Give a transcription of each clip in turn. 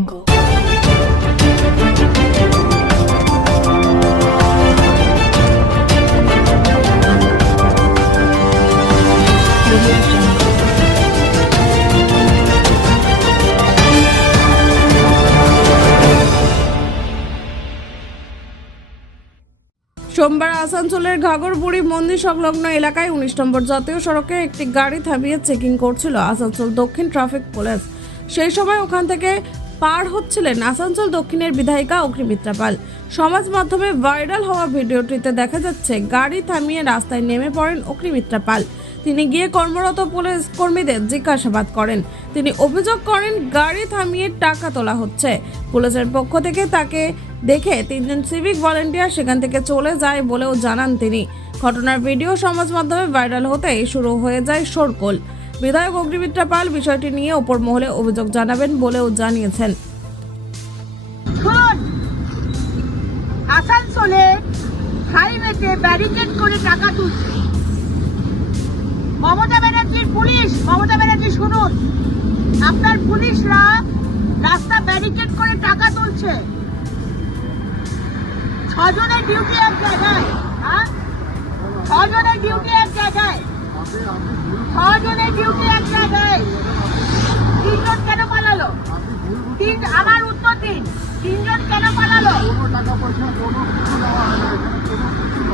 সোমবার আসানসোলের ঘাগরবুড়ি মন্দির সংলগ্ন এলাকায় 19 নম্বর জাতীয় সড়কে একটি গাড়ি থামিয়ে চেকিং করছিল আসানসোল দক্ষিণ ট্রাফিক পুলিশ। সেই সময় ওখান থেকে পার হচ্ছিলেন আসানসোল দক্ষিণের বিধায়িকা অগ্নিমিত্রা পাল। সমাজ মাধ্যমে ভাইরাল হওয়া ভিডিওটিতে দেখা যাচ্ছে গাড়ি থামিয়ে রাস্তায় নেমে পড়েন অগ্নিমিত্রা পাল। তিনি গিয়ে কর্মরত পুলিশ কর্মীদের জিজ্ঞাসাবাদ করেন। তিনি অভিযোগ করেন গাড়ি থামিয়ে টাকা তোলা হচ্ছে। পুলিশের পক্ষ থেকে তাকে দেখে 3 জন সিভিক ভলেন্টিয়ার সেখান থেকে চলে যায় বলেও জানান তিনি। ঘটনার ভিডিও সমাজ মাধ্যমে ভাইরাল হতেই শুরু হয়ে যায় শোরগোল। বিধায়ক অগ্নিমিত্রা পাল বিষয়টি নিয়ে ওপর মহলে অভিযোগ জানাবেন বলেও জানিয়েছেন। আসানসোলে হাইওয়েতে ব্যারিকেড করে টাকা তুলছে মমতা ব্যানার্জির পুলিশ। মমতা ব্যানার্জি শুনুন, আপনার পুলিশরা রাস্তা ব্যারিকেড করে টাকা তুলছে। 6 জনের ডিউটি এক জায়গায়, 6 জনের ডিউটি এক জায়গায়, 6 জনের ডিউটি এক জায়গায়। 3 জন কেন পালালো? আমার উত্তর দিন, 3 জন কেন পালালো?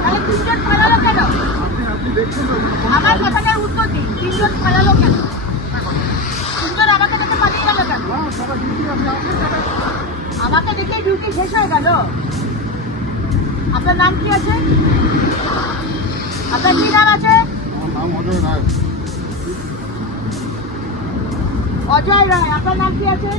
তাহলে 3 জন পালালো কেন? আমার কথাটার উত্তর দিন, 3 জন পালালো কেন? 3 জন আমাকে দেখে পালিয়ে গেল কেন? আমাকে দেখে ডিউটি শেষ হয়ে গেল। আপনার নাম কি আছে? আপনার কি নাম আছে? অজয় রায়। আপনার নাম কি আছে?